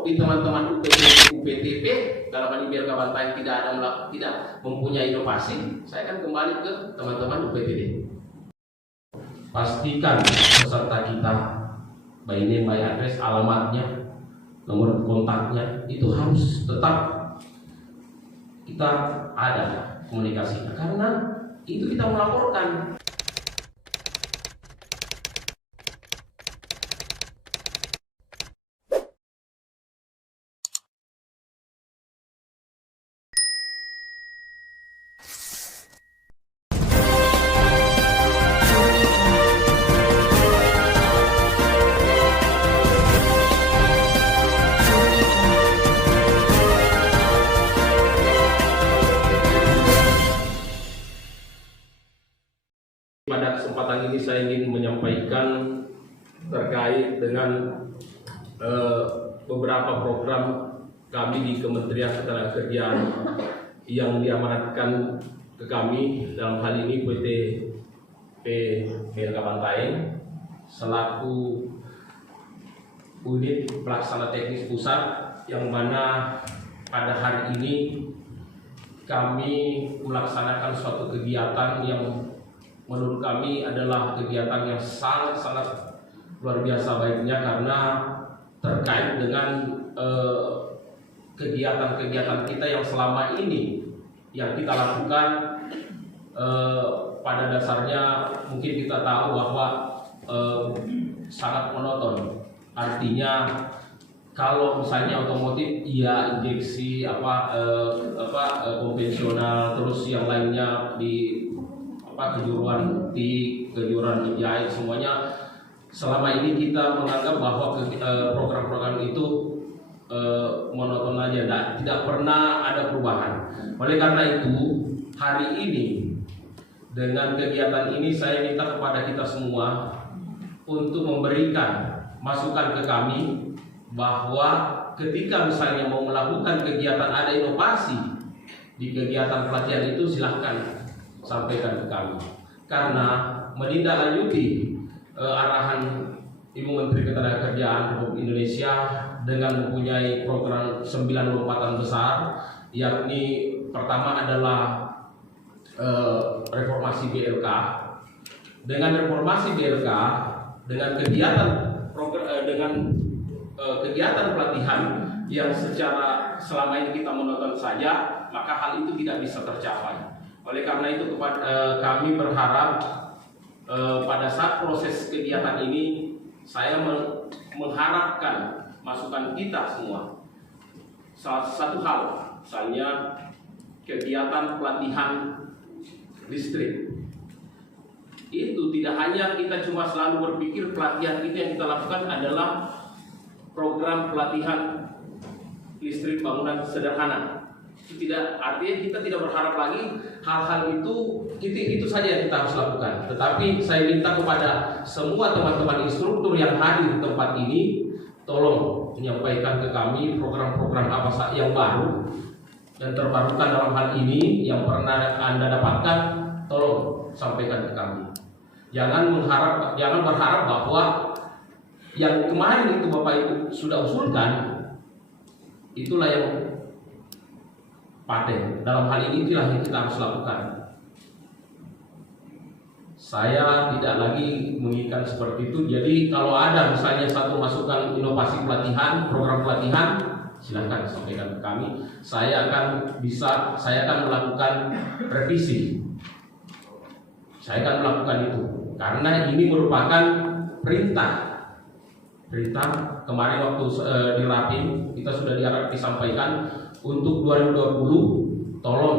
kalau di teman-teman UPTP dalam hal ini biar Bantaeng tidak mempunyai inovasi, saya akan kembali ke teman-teman UPTD. Pastikan peserta kita by name, by address, alamatnya, nomor kontaknya itu harus tetap kita ada komunikasinya, karena itu kita melaporkan. Pada kesempatan ini saya ingin menyampaikan terkait dengan beberapa program kami di Kementerian Ketenagakerjaan yang diamanatkan ke kami, dalam hal ini PT PLK Bantaeng selaku unit pelaksana teknis pusat, yang mana pada hari ini kami melaksanakan suatu kegiatan yang menurut kami adalah kegiatan yang sangat luar biasa baiknya, karena terkait dengan kegiatan-kegiatan kita yang selama ini yang kita lakukan. Pada dasarnya mungkin kita tahu bahwa sangat monoton. Artinya kalau misalnya otomotif ya injeksi konvensional, terus yang lainnya di kejuruan tik, kejuruan menjahit, semuanya selama ini kita menganggap bahwa program-program itu monoton aja, tidak pernah ada perubahan. Oleh karena itu, hari ini dengan kegiatan ini saya minta kepada kita semua untuk memberikan masukan ke kami bahwa ketika misalnya mau melakukan kegiatan ada inovasi di kegiatan pelatihan itu, silahkan sampaikan ke kami, karena menindaklanjuti arahan Ibu Menteri Ketenagakerjaan Republik Indonesia dengan mempunyai program 9 lompatan besar, yakni pertama adalah reformasi BLK. Dengan reformasi BLK, dengan kegiatan pelatihan yang secara selama ini kita menonton saja, maka hal itu tidak bisa tercapai. Oleh karena itu kami berharap pada saat proses kegiatan ini, saya mengharapkan masukan kita semua. Salah satu hal, misalnya kegiatan pelatihan listrik, itu tidak hanya kita cuma selalu berpikir pelatihan itu yang kita lakukan adalah program pelatihan listrik bangunan sederhana. Tidak, artinya kita tidak berharap lagi hal-hal itu saja yang kita harus lakukan. Tetapi saya minta kepada semua teman-teman instruktur yang hadir di tempat ini, tolong menyampaikan ke kami program-program apa saja yang baru dan terbarukan dalam hal ini yang pernah Anda dapatkan, tolong sampaikan ke kami. Jangan berharap bahwa yang kemarin itu Bapak Ibu sudah usulkan itulah yang paten. Dalam hal ini itulah yang kita harus lakukan. Saya tidak lagi menginginkan seperti itu. Jadi kalau ada misalnya satu masukan inovasi pelatihan, program pelatihan, silahkan sampaikan ke kami. Saya akan melakukan revisi. Saya akan melakukan itu karena ini merupakan perintah kemarin waktu di Rapim kita sudah disampaikan. Untuk 2020, tolong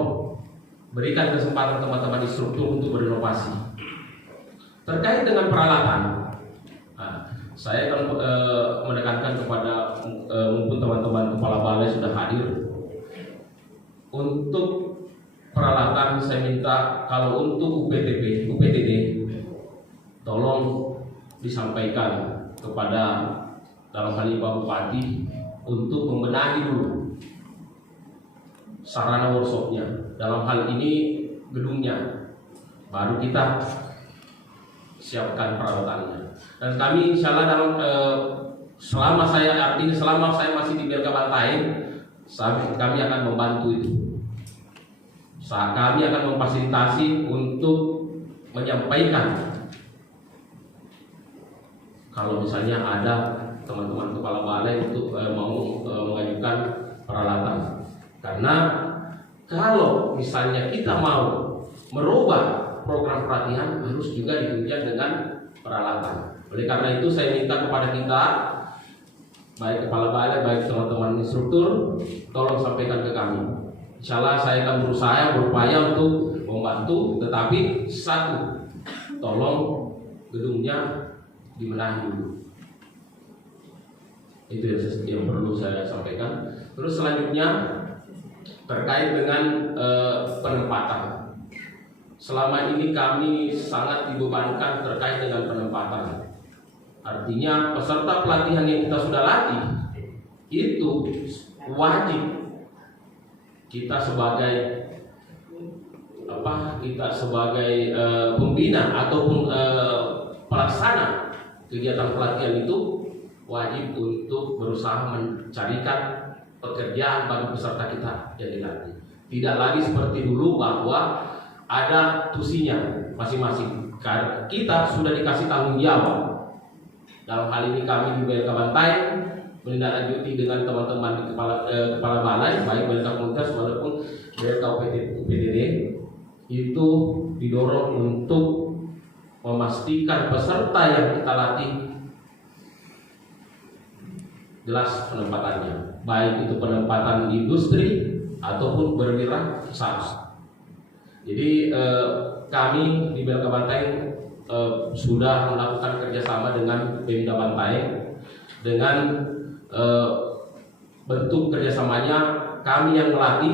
berikan kesempatan teman-teman instruktur untuk berinovasi. Terkait dengan peralatan, saya akan menekankan kepada mumpun teman-teman kepala balai sudah hadir. Untuk peralatan saya minta, kalau untuk UPTD, tolong disampaikan kepada dalam hal ini Pak Bupati untuk membenahi dulu sarana workshopnya, dalam hal ini gedungnya, baru kita siapkan peralatannya. Dan kami insya Allah dalam selama saya masih di BLK Bantaeng, kami akan membantu itu. Kami akan memfasilitasi untuk menyampaikan kalau misalnya ada teman-teman kepala balai untuk mau mengajukan peralatan. Karena kalau misalnya kita mau merubah program pelatihan, harus juga ditunjang dengan peralatan. Oleh karena itu saya minta kepada kita, baik kepala balai, baik teman-teman instruktur, tolong sampaikan ke kami. Insya Allah saya akan berupaya untuk membantu, tetapi satu, tolong gedungnya dibenahi dulu. Itu yang perlu saya sampaikan. Terus selanjutnya terkait dengan penempatan. Selama ini kami sangat dibebankan terkait dengan penempatan. Artinya peserta pelatihan yang kita sudah latih itu wajib kita sebagai pembina ataupun pelaksana kegiatan pelatihan itu wajib untuk berusaha mencarikan pekerjaan bagi peserta kita yang dilatih. Tidak lagi seperti dulu bahwa ada tusinya masing-masing. Karena kita sudah dikasih tanggung jawab. Dalam hal ini kami di BLK Bantaeng menindaklanjuti dengan teman-teman di kepala balai, baik BLK komunitas maupun BLK UPDD, itu didorong untuk memastikan peserta yang kita latih jelas penempatannya, baik itu penempatan di industri ataupun berwirausaha. Jadi kami di BLK Bantaeng sudah melakukan kerjasama dengan Pemda Bantaeng. Dengan bentuk kerjasamanya, kami yang melatih,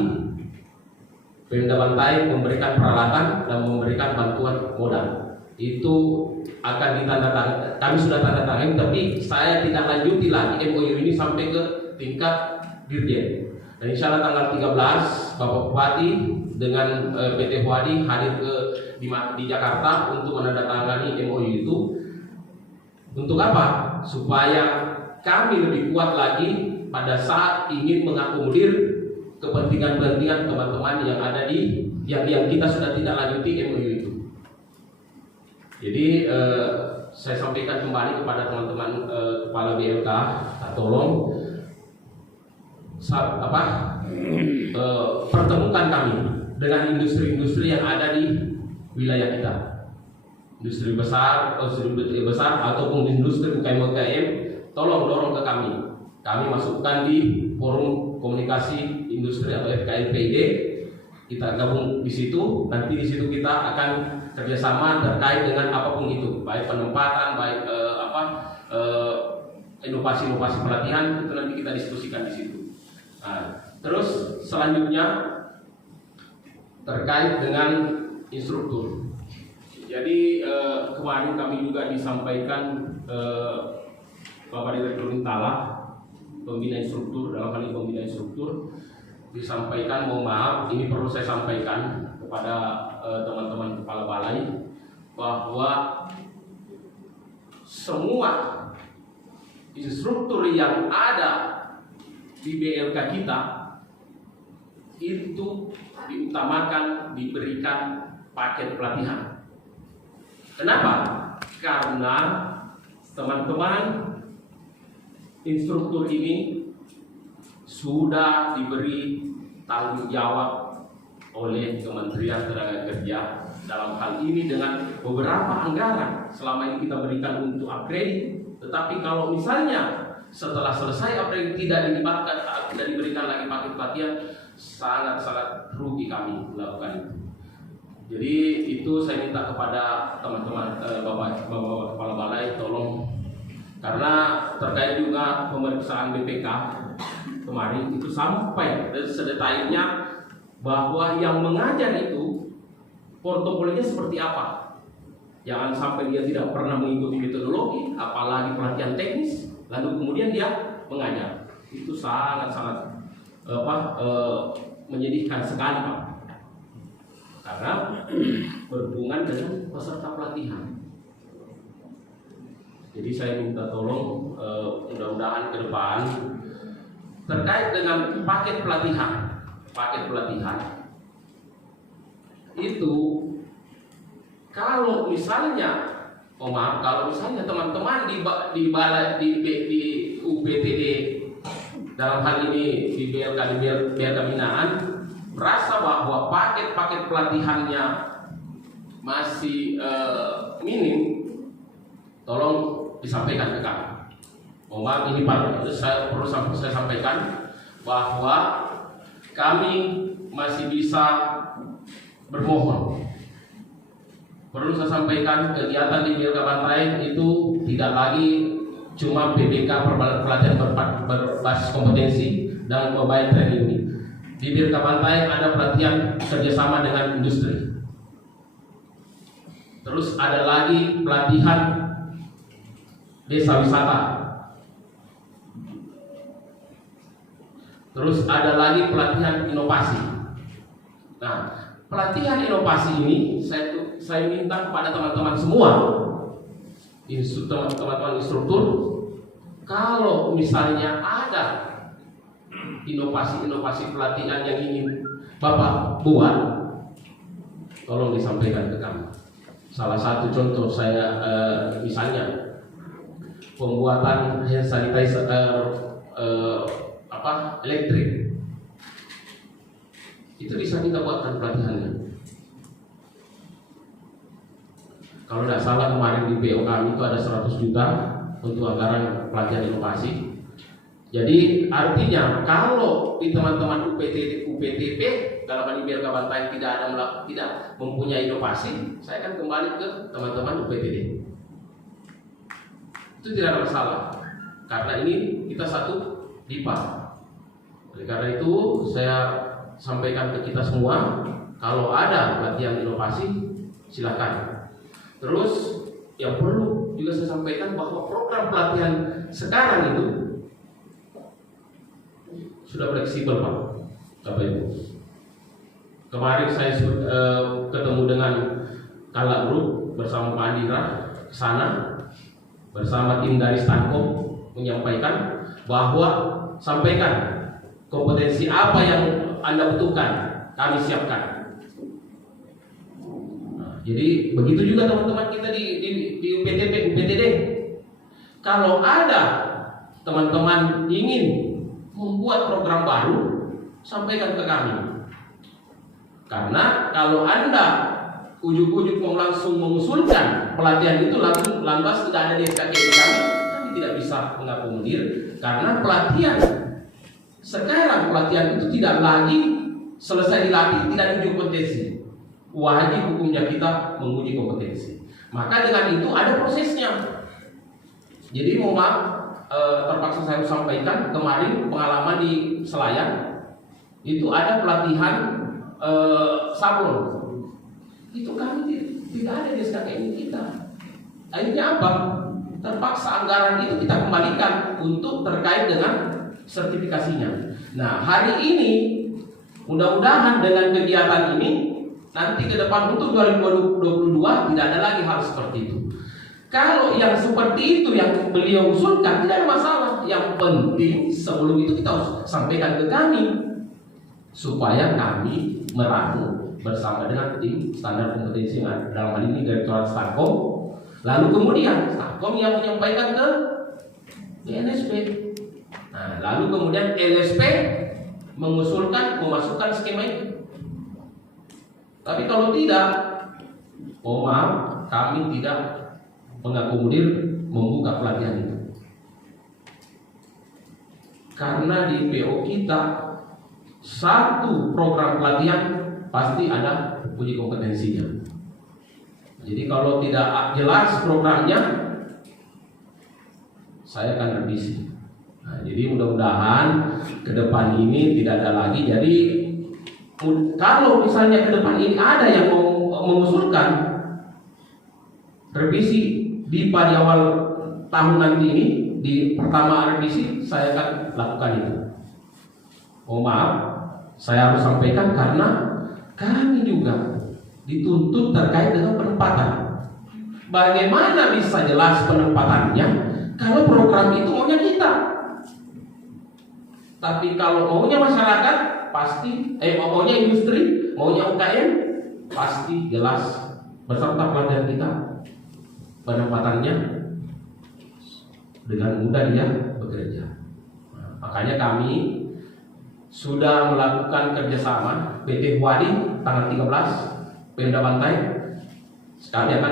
Pemda Bantaeng memberikan peralatan dan memberikan bantuan modal. Itu akan ditandatangani, kami sudah tanda tangan, tapi saya tidak lanjuti lagi MOU ini sampai ke tingkat dirjen. Dan insya Allah tanggal 13 Bapak Bupati dengan PT Huadi hadir di Jakarta untuk menandatangani MOU itu. Untuk apa? Supaya kami lebih kuat lagi pada saat ingin mengakomodir kepentingan-kepentingan teman-teman yang ada yang kita sudah tidak lanjuti MOU itu. Jadi saya sampaikan kembali kepada teman-teman kepala BLK, tolong pertemukan kami dengan industri-industri yang ada di wilayah kita, industri besar ataupun industri UKM, tolong dorong ke kami. Kami masukkan di forum komunikasi industri atau FKIPID. Kita gabung di situ. Nanti di situ kita akan kerjasama terkait dengan apapun itu, baik penempatan, baik inovasi-inovasi pelatihan, itu nanti kita diskusikan di situ. Nah, terus selanjutnya terkait dengan instruktur. Jadi kemarin kami juga disampaikan Bapak Direktur Intala, pembina instruktur, dalam hal ini pembina instruktur, disampaikan, mohon maaf, ini perlu saya sampaikan kepada teman-teman kepala balai, bahwa semua instruktur yang ada di BLK kita itu diutamakan diberikan paket pelatihan. Kenapa? Karena teman-teman instruktur ini sudah diberi tanggung jawab oleh Kementerian Tenaga Kerja dalam hal ini dengan beberapa anggaran selama ini kita berikan untuk upgrade. Tetapi kalau misalnya setelah selesai upgrade tidak diberikan lagi paket pelatihan, sangat-sangat rugi kami melakukan itu. Jadi itu saya minta kepada teman-teman Bapak Kepala Balai, tolong, karena terkait juga pemeriksaan BPK kemarin itu sampai sedetailnya bahwa yang mengajar itu portofolionya seperti apa. Jangan sampai dia tidak pernah mengikuti metodologi, apalagi pelatihan teknis, lalu kemudian dia mengajar. Itu sangat-sangat menyedihkan sekali, Pak. Karena berhubungan dengan peserta pelatihan. Jadi saya minta tolong mudah-mudahan ke depan terkait dengan paket pelatihan itu, kalau misalnya teman-teman di UPTD dalam hal ini di BLK Binaan merasa bahwa paket pelatihannya masih minim, tolong disampaikan ke kami. Mohon ini saya perlu saya sampaikan bahwa kami masih bisa bermohon. Perlu saya sampaikan, kegiatan di BLK Bantaeng itu tidak lagi cuma PBK pelatihan berbasis kompetensi dan mobile training. Di BLK Bantaeng ada pelatihan kerjasama dengan industri. Terus ada lagi pelatihan desa wisata. Terus ada lagi pelatihan inovasi. Nah, pelatihan inovasi ini saya minta kepada teman-teman semua, teman-teman instruktur, kalau misalnya ada inovasi pelatihan yang ingin Bapak buat, tolong disampaikan ke kami. Salah satu contoh saya misalnya pembuatan hand sanitizer elektrik, itu bisa kita buatkan pelatihannya. Kalau tidak salah kemarin di PO kami itu ada 100 juta untuk anggaran pelatihan inovasi. Jadi artinya kalau di teman-teman UPTP dalam hal BLK Bantaeng tidak mempunyai inovasi, saya akan kembali ke teman-teman UPTD. Itu tidak ada masalah, karena ini kita satu DIPA. Oleh karena itu saya sampaikan ke kita semua, kalau ada pelatihan inovasi silakan. Terus yang perlu juga saya sampaikan bahwa program pelatihan sekarang itu sudah fleksibel, Pak, Bapak Ibu. Kemarin saya ketemu dengan Kala Group bersama Pak Andira ke sana bersama tim dari Stankom, menyampaikan bahwa sampaikan kompetensi apa yang Anda butuhkan, kami siapkan. Nah, jadi begitu juga teman-teman kita di UPTD. Kalau ada teman-teman ingin membuat program baru, sampaikan ke kami. Karena kalau Anda ujuk-ujuk mau langsung mengusulkan pelatihan itu lantas tidak ada di SKK kami tidak bisa mengakomodir, karena pelatihan itu tidak lagi selesai dilatih tidak diuji kompetensi. Wajib hukumnya kita menguji kompetensi. Maka dengan itu ada prosesnya. Jadi mohon maaf, terpaksa saya sampaikan kemarin pengalaman di Selayar itu ada pelatihan sablon. Itu kami tidak ada di SKK kita. Akhirnya apa? Terpaksa anggaran itu kita kembalikan untuk terkait dengan sertifikasinya. Nah, hari ini mudah-mudahan dengan kegiatan ini nanti ke depan untuk 2022 tidak ada lagi hal seperti itu. Kalau yang seperti itu yang beliau usulkan tidak ada masalah. Yang penting sebelum itu kita sampaikan ke kami supaya kami meramu bersama dengan tim standar kompetensi dalam hal ini Direktorat Stankom. Lalu kemudian Stankom yang menyampaikan ke LSP. Nah, lalu kemudian LSP mengusulkan memasukkan skema itu. Tapi kalau tidak, oh maaf, kami tidak mengakomodir membuka pelatihan itu. Karena di PO kita satu program pelatihan pasti ada uji kompetensinya. Jadi kalau tidak jelas programnya, saya akan revisi. Nah, jadi mudah-mudahan ke depan ini tidak ada lagi. Jadi kalau misalnya ke depan ini ada yang mengusulkan revisi di pada awal tahun nanti ini, di pertama revisi, saya akan lakukan itu. Oh maaf, saya harus sampaikan karena kami juga dituntut terkait dengan penempatan. Bagaimana bisa jelas penempatannya kalau program itu maunya kita? Tapi kalau maunya masyarakat pasti, maunya industri, maunya UKM pasti jelas beserta pelatihan kita penempatannya dengan mudah dia bekerja. Makanya kami sudah melakukan kerjasama PT Huadi tanggal 13 Pemda Bantai sekali akan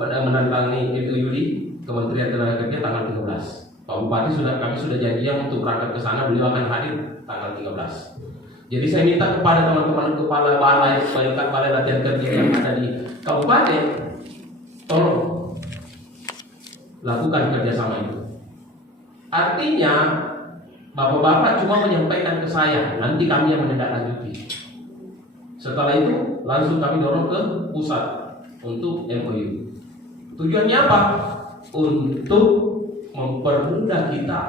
menandatangani MOU di Kementerian Tenaga Kerja tanggal 13. Pak Bupati kami sudah janjian untuk berangkat ke sana, beliau akan hadir tanggal 13. Jadi saya minta kepada teman-teman kepala balai latihan kerja yang ada di kabupaten, tolong lakukan kerjasama itu. Artinya bapak-bapak cuma menyampaikan ke saya, nanti kami yang menindaklanjuti. Setelah itu langsung kami dorong ke pusat untuk MOU. Tujuannya apa? Untuk mempermudah kita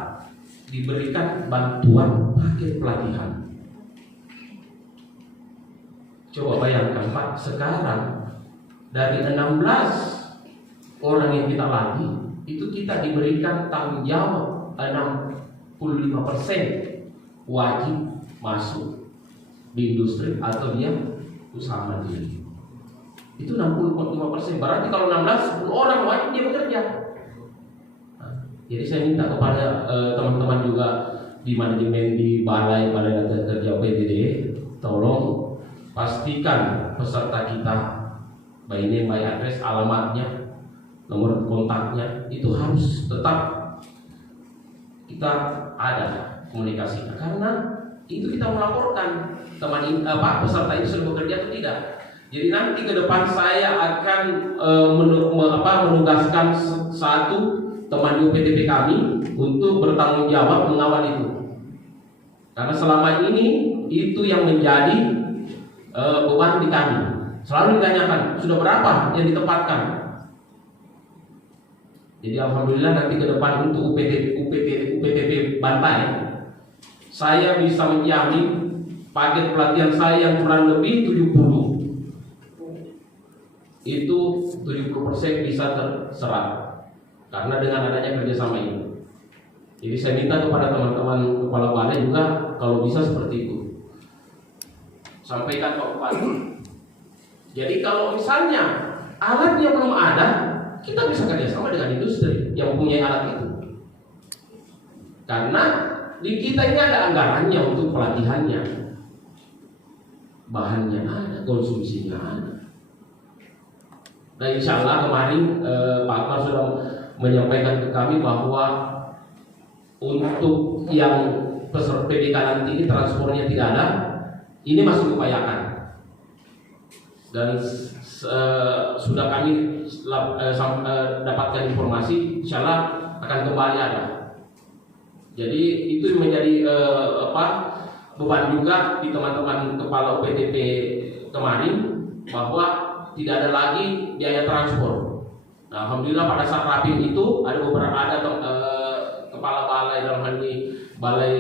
diberikan bantuan paket pelatihan. Coba bayangkan Pak, sekarang dari 16 orang yang kita latih itu kita diberikan tanggung jawab 65% wajib masuk di industri atau dia usaha mandiri. Itu 65%. Berarti kalau 16, 10 orang wajib dia bekerja. Jadi saya minta kepada teman-teman juga di manajemen di balai latihan kerja PTD, tolong pastikan peserta kita by name, by address, alamatnya, nomor kontaknya itu harus tetap kita ada komunikasinya, karena itu kita melaporkan peserta itu sudah bekerja atau tidak. Jadi nanti ke depan saya akan menugaskan satu teman di UPTP kami untuk bertanggung jawab mengawal itu, karena selama ini itu yang menjadi beban di kami. Selalu ditanyakan sudah berapa yang ditempatkan. Jadi alhamdulillah nanti ke depan untuk UPTP Bantai, saya bisa menjamin paket pelatihan saya yang kurang lebih 70 itu 70% bisa terserap karena dengan adanya kerjasama ini. Jadi saya minta kepada teman-teman kepala balai juga kalau bisa seperti itu, sampaikan Pak Bupati. Jadi kalau misalnya alatnya belum ada, kita bisa kerjasama dengan industri yang mempunyai alat itu. Karena di kita ini ada anggarannya untuk pelatihannya, bahannya ada, konsumsinya ada. Dan insya Allah kemarin Pak Akbar sudah menyampaikan ke kami bahwa untuk yang peserta PDK nanti ini transportnya tidak ada, ini masih diupayakan. Dan sudah kami dapatkan informasi, insya Allah akan kembali ada. Jadi itu menjadi beban juga di teman-teman kepala UPTP kemarin, bahwa tidak ada lagi biaya transport. Nah, alhamdulillah pada saat rapim itu ada beberapa kepala balai, dalam hal ini balai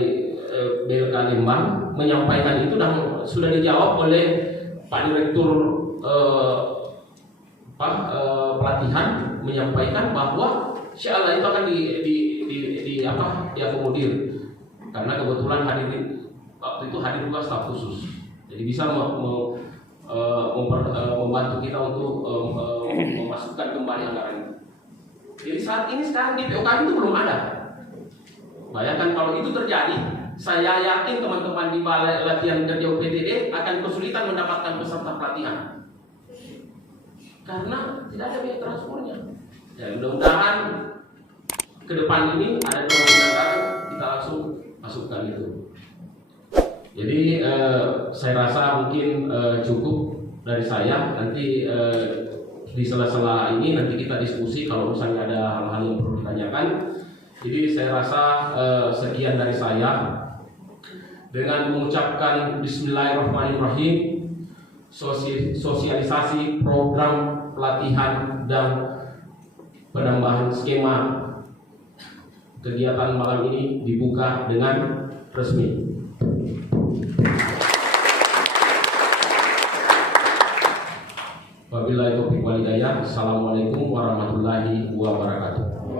BLK Lembang, menyampaikan itu dan sudah dijawab oleh Pak Direktur pelatihan, menyampaikan bahwa insyaallah itu akan diakomodir, karena kebetulan waktu itu hadir juga staf khusus, jadi bisa membantu kita untuk memasukkan kembali anggaran itu. Jadi saat ini sekarang DPO kami itu belum ada. Bayangkan kalau itu terjadi, saya yakin teman-teman di balai latihan kerja UPTD akan kesulitan mendapatkan peserta pelatihan karena tidak ada biaya transportnya. Ya, mudah-mudahan ke depan ini ada kemungkinan kita langsung masukkan itu. Jadi saya rasa mungkin cukup dari saya. Nanti di sela-sela ini nanti kita diskusi kalau misalnya ada hal-hal yang perlu ditanyakan. Jadi saya rasa sekian dari saya. Dengan mengucapkan Bismillahirrahmanirrahim, sosialisasi program pelatihan dan penambahan skema kegiatan malam ini dibuka dengan resmi. Wabillahi taufiq wal hidayah. Assalamualaikum warahmatullahi wabarakatuh.